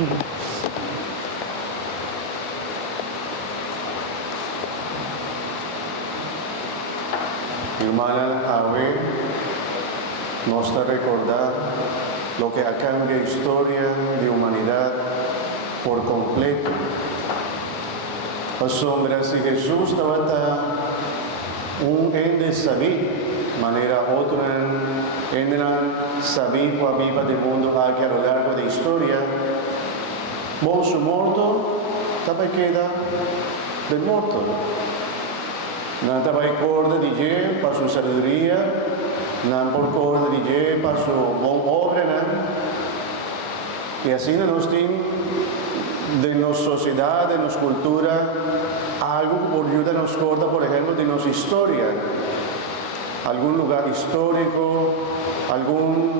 Mi hermana Abe nos está recordar lo que cambia la historia de humanidad por completo. Asombra si Jesús estaba un ende sabí, manera otra en sabí a viva del mundo aquí a lo largo de la historia. Bon su morto, tapa queda del morto. No estaba corda de je para su sabiduría, no por corda de je para su bon obra, y así nos tiene de nuestra sociedad, de nuestra cultura, algo que por ayuda nos corta, por ejemplo, de nuestra historia, algún lugar histórico, algo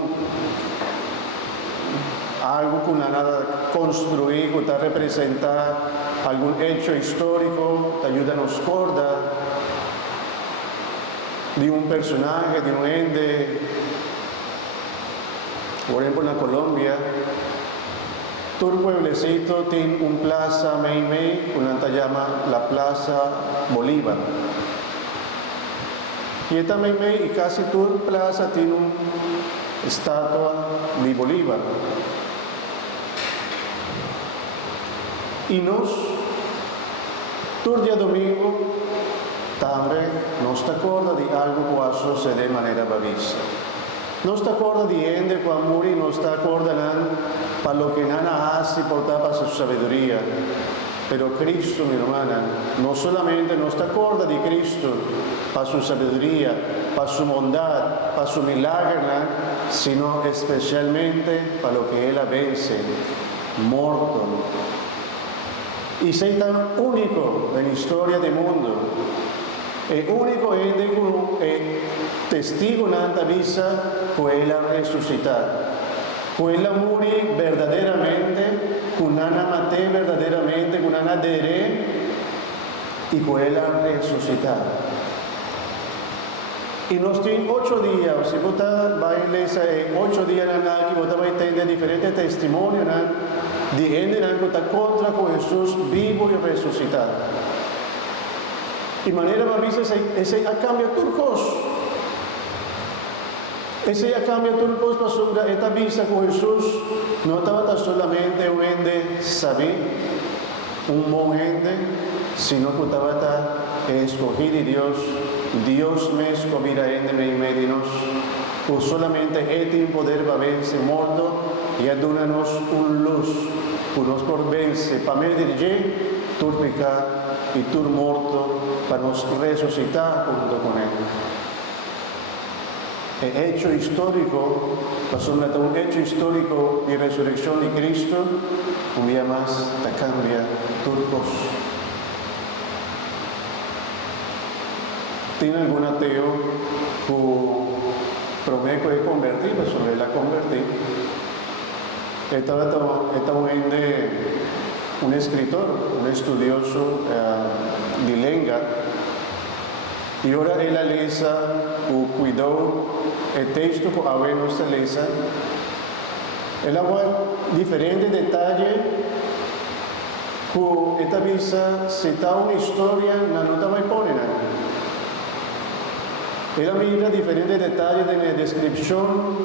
que nada construir, que está representar algún hecho histórico, te ayuda a nos corda de un personaje, de un ente. Por ejemplo, en Colombia, todo el pueblecito tiene una plaza Meimei, que se llama la Plaza Bolívar. Y esta Meimei, y casi toda la plaza tiene una estatua de Bolívar. Y todo el día domingo, también nos acorda de algo que sucede de manera bavista. Nos acorda de gente que muere, nos acorda para lo que nada hace por para su sabiduría. Pero Cristo, mi hermana, no solamente nos acorda de Cristo para su sabiduría, para su bondad, para su milagro, sino especialmente para lo que Él vence, muerto. Y ser tan único en la historia del mundo. El único ente que testigo en la visa fue Él resucitar. Fue Él morir verdaderamente, con Ana maté verdaderamente, con Ana deré, y fue Él resucitar. Y nos tiene 8 días, si vos vas a leer 8 días, que vos vas a entender diferentes testimonios de gente que está contra con Jesús vivo y resucitado. Y manera más ese cambia turcos. Ese cambia turcos para esta vista con Jesús. No estaba solamente un ente sabí, un buen ente, sino que estaba escogido de Dios. Dios me escogió ente me medinos. Pues solamente Él tiene poder para verse muerto y a darnos un luz. Pues nos por verse para medir tu pecado y tu muerto para nos resucitar junto con Él. El hecho histórico, un hecho histórico de resurrección de Cristo, un día más te cambia turcos. ¿Tiene algún ateo que promete de convertir, sobre la convertir? Esta un escritor, un estudioso de lengua, y ahora él lesa o cuidó el texto que ahora no se lesa. Él habla diferentes detalles que esta visa cita una historia, no te va a poner. Él mira diferentes detalles de la descripción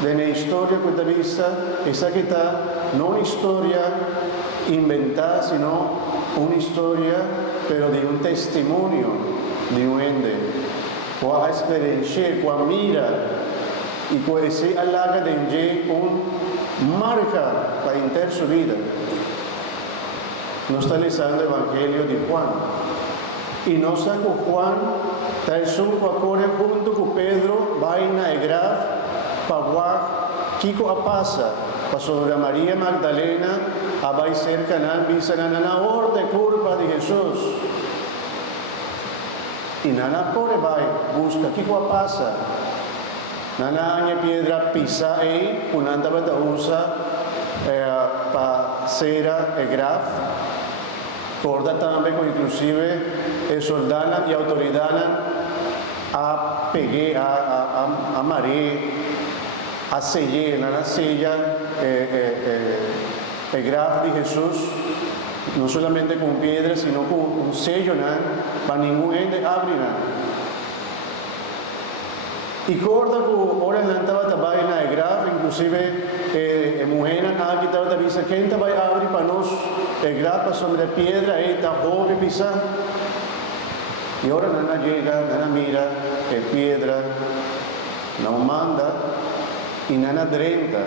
de la historia que esta visa, esa que está, no una historia inventada, sino una historia, pero de un testimonio de un ente. Cuando experiencia, cuando mira y cuando se halaga de un marca para inter su vida. No está leyendo el Evangelio de Juan. Y no sabe que Juan está en su corre junto con Pedro, va en la graf, para ver qué pasa. Sobre María Magdalena, va a ser canal, visa la orden de culpa de Jesús. Y nana corre, va, busca qué pasa. Nana añe piedra pisa ahí, kunanda bata usa para cera el graf. Corda también, inclusive, soldana y autoridad a pegué, a María, a sellar, a sella, el graf de Jesús, no solamente con piedra, sino con un sello, para ningún ente abrirá. Y corta que ahora no estaba también en el graf, inclusive mujer ha quitado la visa, ¿quién te va a abrir para nos el graf sobre piedra, ahí está joven pisar? Y ahora nana llega, nana mira, el piedra, no manda, y nana drenta.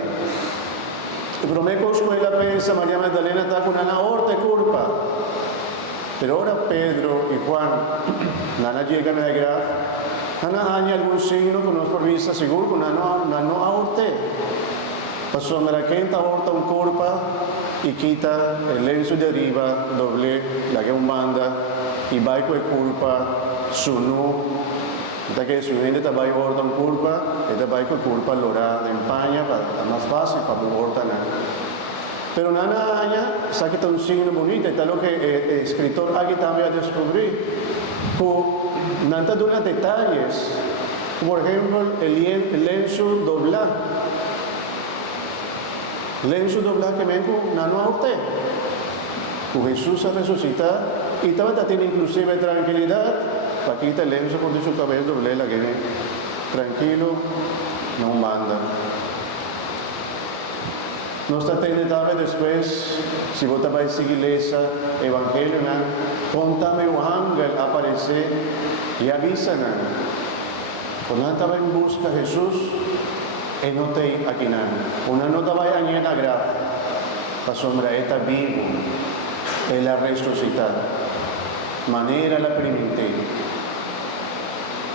Y prometo que la pensa, María Magdalena está con nana horta y culpa. Pero ahora Pedro y Juan, nana llegan a la graf, nana hay algún signo que nos provisa, seguro que nana no aorte. Pasó a la quinta horta un culpa y quita el lenzo de arriba, doble, la que un banda, y va con culpa, su nu. Hasta que su gente también horta un culpa, esta va con culpa lora de empaña, para más fácil, para no horta nada. Pero nada haya, saque un signo bonito, está lo que el escritor aquí también a descubrir. Nada de unos detalles, por ejemplo, el lenzo doblar. Lenzo doblar que me no a usted. Jesús ha resucitado y también tiene inclusive tranquilidad. Aquí está el lenzo con su cabeza doble, la que tranquilo, no manda. No está teniendo después, si vos vais a la iglesia, evangelio, contame un ángel aparece y avisan. Cuando estaba en busca de Jesús, él no te aquí nada. Una nota vaya a la graf, la sombra está vivo, él la resucitado, manera la primitiva.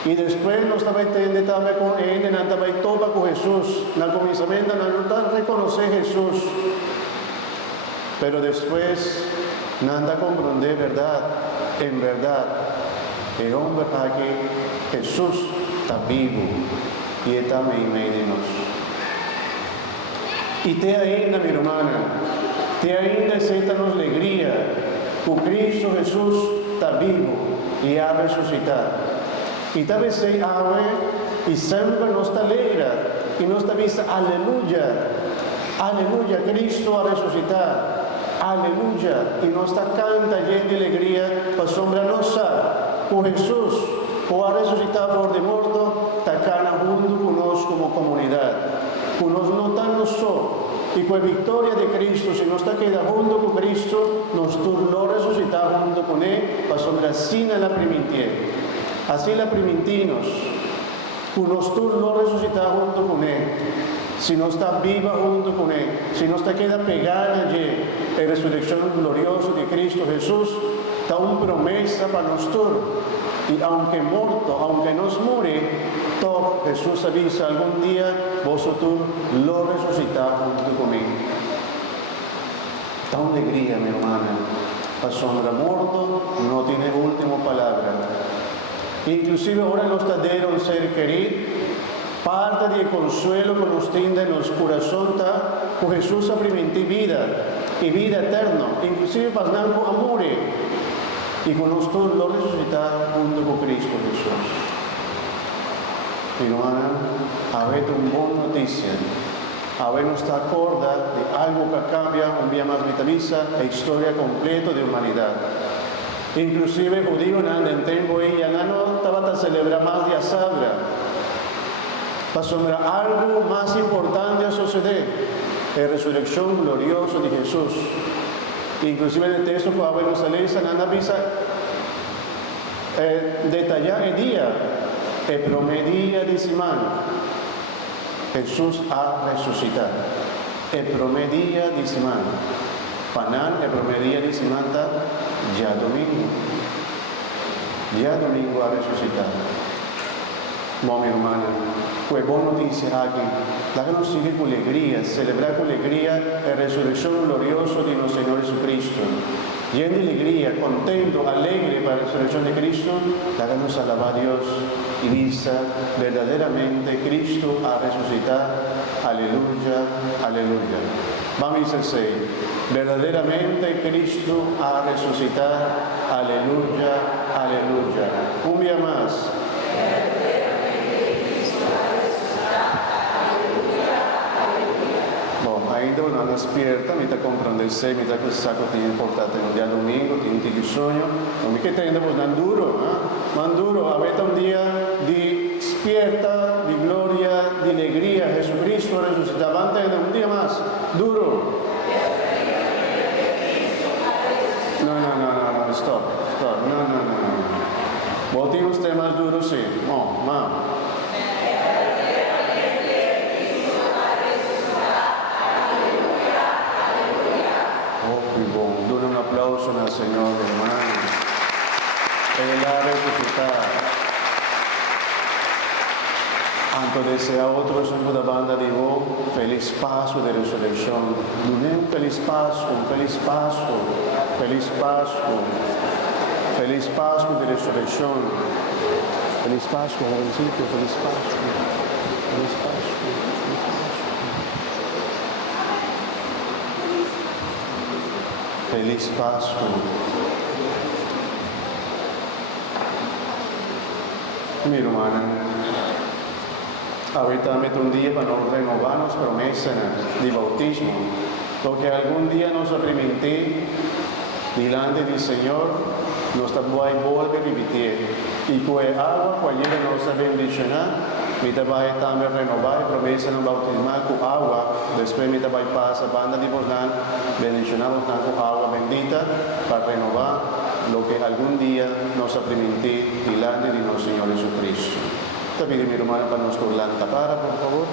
Y después no estaba entendiendo con él, no estaba topa con Jesús. En el comienzamiento no está reconocer Jesús. Pero después, nada comprender verdad. En verdad, el hombre aquí, Jesús está vivo y está en medio de nosotros. Y te ainda, mi hermana, te ainda aceitanos alegría. Con Cristo Jesús está vivo y ha resucitado. Y tal vez se abre y siempre nos está alegra y nos está vista, aleluya, aleluya, Cristo ha resucitado, aleluya, y nos está canta llena de alegría, para asombrarnos con Jesús, o ha resucitado por de muerto, está cana junto con nosotros como comunidad, con nos no tan nosotros, y con la victoria de Cristo, si nos está queda junto con Cristo, nos turno resucitar junto con Él, para asombrar sin la primitiva. Así la primitinos, unos turnos resucitar junto con Él, si no está viva junto con Él, si no está queda pegada allí, en la resurrección gloriosa de Cristo Jesús, está una promesa para nosotros. Y aunque muerto, aunque nos muere, todo Jesús avisa algún día, vosotros lo resucitar junto conmigo. Está una alegría, mi hermana. La sombra muerto no tiene última palabra. Inclusive ahora nos dieron ser querido, parte del consuelo que nos tiene en nuestro corazón está con Jesús a primitir vida y vida eterna, inclusive pasando amor y con nosotros lo resucitar junto con Cristo Jesús. Hermana, habéis una buena noticia, habéis está acorda de algo que cambia un día más vitaliza la historia completa de humanidad. Inclusive judíos en tiempo y ya no estaba a celebrar más de Asabra. Para sombrar algo más importante a suceder, la resurrección gloriosa de Jesús. Inclusive en el texto que habemos leído, Nanda avisa detallar el día, el promedio de semana. Jesús ha resucitado. El promedio de semana. Panal, el promedio de semana ya domingo. Ya domingo ha resucitado. Bueno, mi hermana, pues buena noticia aquí. La que nos sigue con alegría, celebrar con alegría la resurrección gloriosa de nuestro Señor Jesucristo. Lleno de alegría, contento, alegre para la resurrección de Cristo, la que nos alaba a Dios y dice, verdaderamente Cristo ha resucitado. Aleluya, aleluya. Vamos a decir, verdaderamente Cristo ha resucitado. Aleluya, aleluya. Un día más. Bueno, ahí momento una despierta, mi te comprenderse, mi te saco tiene portate un día domingo, tiene un sueño, no mi que tenemos tan duro, man duro, avete un día di despierta, di gloria, di alegría, Jesucristo resucitado, antes de un día más, duro. No, stop, no. Vos tienes usted más duro, sí, no, ma. Done un applauso al Señor, hermano. Él ha resucitado. Antes desea otro segundo da banda di voi, feliz paso de resurrección. Dune un feliz paso de resurrección. Feliz Pascua, jovencito, feliz Pascua. Feliz Pascua. Mi hermana, ahorita meto un día para renovar las promesas de bautismo, porque algún día nos arrepentimos delante del Señor, nos vai volver a repetir. Y con agua, cuando nos bendición, mi te vai también renovar y promesa no bautismal con agua, después mi te vai pasar banda de Bosnan, bendicionamos con agua bendita para renovar lo que algún día nos arrepentimos delante de nuestro Señor Jesucristo. Te pido mi hermana para nos la tapara, por favor.